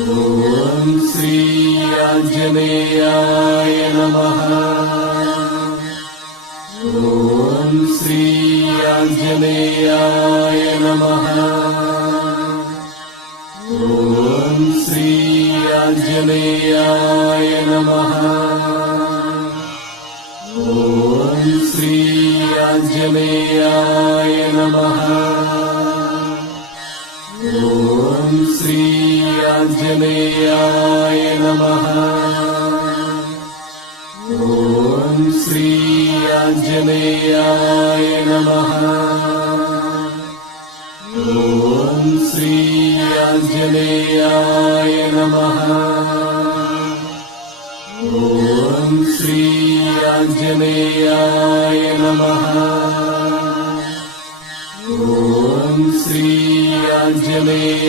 ఓం శ్రీ ఆంజనేయాయ నమః. ఓం శ్రీ ఆంజనేయాయ నమః. ఓం శ్రీ ఆంజనేయాయ నమః. ఓం శ్రీ ఆంజనేయాయ నమః. ఓం శ్రీ ఆంజనేయాయ నమః. ఓం శ్రీ ఆంజనేయాయ నమః. ఓం శ్రీ ఆంజనేయాయ నమః. ఓం శ్రీ ఆంజనేయాయ నమః. ఓం శ్రీ ఆంజనేయ